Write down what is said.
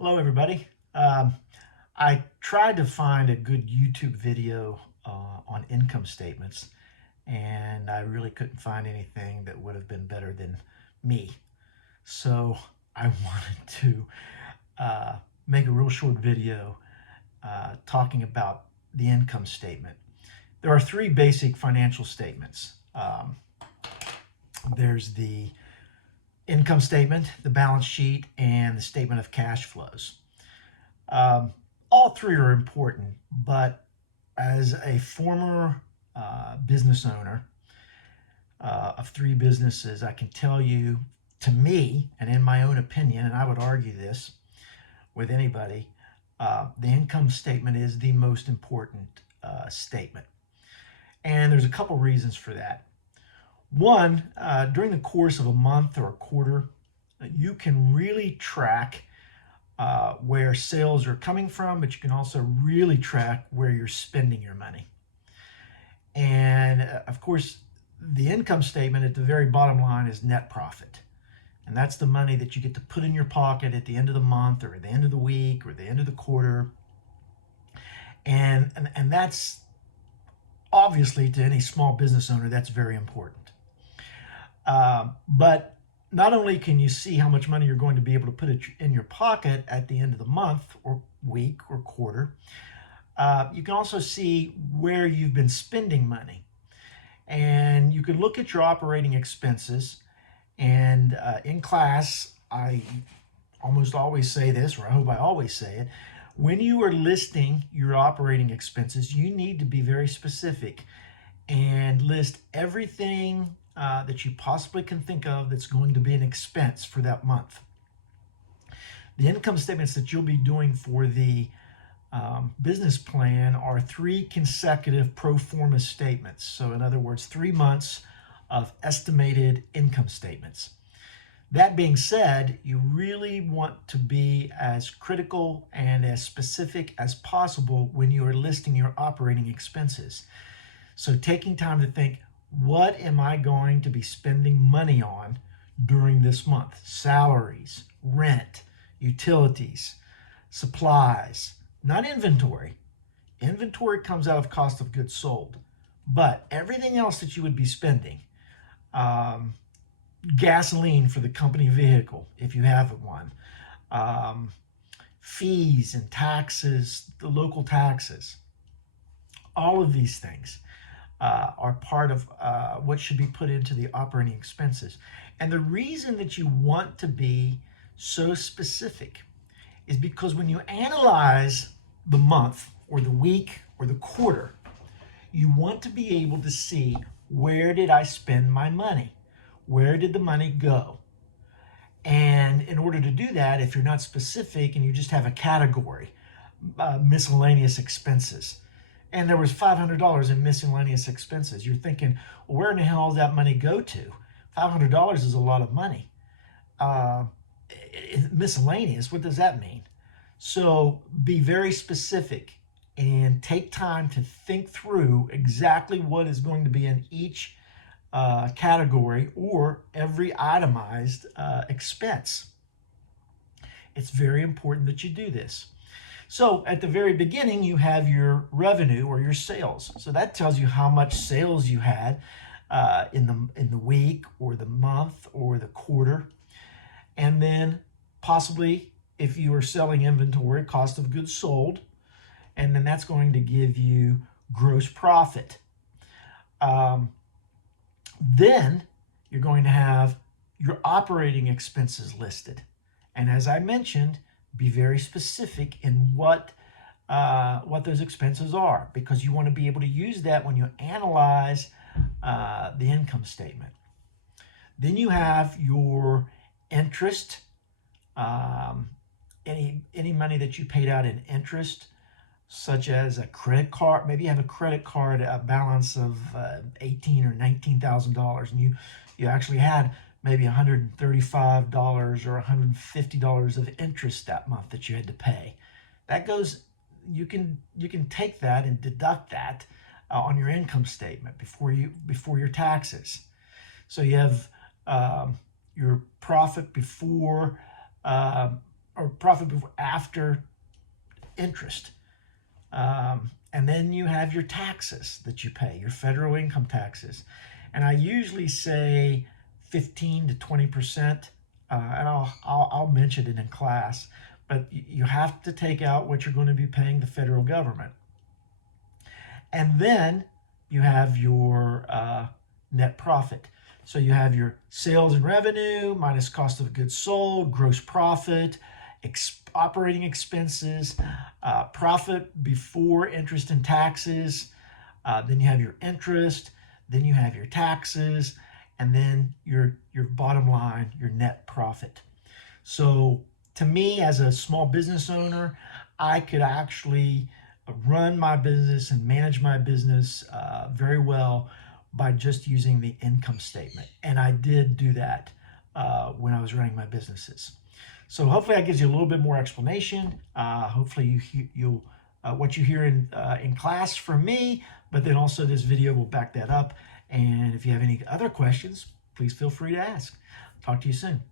Hello, everybody. I tried to find a good YouTube video on income statements, and I really couldn't find anything that would have been better than me. So I wanted to uh, make a real short video talking about the income statement. There are three basic financial statements. There's the income statement, the balance sheet, and the statement of cash flows. Um, all three are important, but as a former business owner of three businesses, I can tell you, to me, and in my own opinion, and I would argue this with anybody, the income statement is the most important statement. And there's a couple reasons for that. One, during the course of a month or a quarter, you can really track where sales are coming from, but you can also really track where you're spending your money. And of course, the income statement at the very bottom line is net profit. And that's the money that you get to put in your pocket at the end of the month or at the end of the week or the end of the quarter. And that's obviously, to any small business owner, that's very important. But not only can you see how much money you're going to be able to put in your pocket at the end of the month or week or quarter, you can also see where you've been spending money. And you can look at your operating expenses. And in class, I almost always say this, or I hope I always say it. When you are listing your operating expenses, you need to be very specific and list everything that you possibly can think of that's going to be an expense for that month. The income statements that you'll be doing for the business plan are three consecutive pro forma statements. So in other words, 3 months of estimated income statements. That being said, you really want to be as critical and as specific as possible when you are listing your operating expenses. So taking time to think, what am I going to be spending money on during this month? Salaries, rent, utilities, supplies, not inventory. Inventory comes out of cost of goods sold, but everything else that you would be spending, um, gasoline for the company vehicle, if you have one, um, fees and taxes, the local taxes, all of these things are part of what should be put into the operating expenses. And the reason that you want to be so specific is because when you analyze the month or the week or the quarter, you want to be able to see, where did I spend my money? Where did the money go? And in order to do that, if you're not specific and you just have a category, miscellaneous expenses, and there was $500 in miscellaneous expenses, you're thinking, well, where in the hell does that money go to? $500 is a lot of money. Uh, Miscellaneous, what does that mean? So be very specific and take time to think through exactly what is going to be in each category or every itemized expense. It's very important that you do this. So at the very beginning, you have your revenue or your sales. So that tells you how much sales you had in the week or the month or the quarter. And then possibly, if you are selling inventory, cost of goods sold, and then that's going to give you gross profit. Then you're going to have your operating expenses listed. And as I mentioned, be very specific in what those expenses are, because you want to be able to use that when you analyze the income statement. Then you have your interest, any money that you paid out in interest, such as a credit card. Maybe you have a credit card a balance of $18,000 or $19,000, and you actually had maybe $135 or $150 of interest that month that you had to pay. That goes. You can take that and deduct that on your income statement before your taxes. So you have your profit before, or profit before, after interest. And then you have your taxes that you pay, your federal income taxes. And I usually say 15 to 20%, and I'll mention it in class, but you have to take out what you're going to be paying the federal government. And then you have your net profit. So you have your sales and revenue minus cost of goods sold, gross profit, operating expenses, profit before interest and taxes. Then you have your interest. Then you have your taxes, and then your bottom line, your net profit. So to me, as a small business owner, I could actually run my business and manage my business very well by just using the income statement. And I did do that when I was running my businesses. So hopefully that gives you a little bit more explanation. Hopefully you'll what you hear in class from me, but then also this video will back that up. And if you have any other questions, please feel free to ask. Talk to you soon.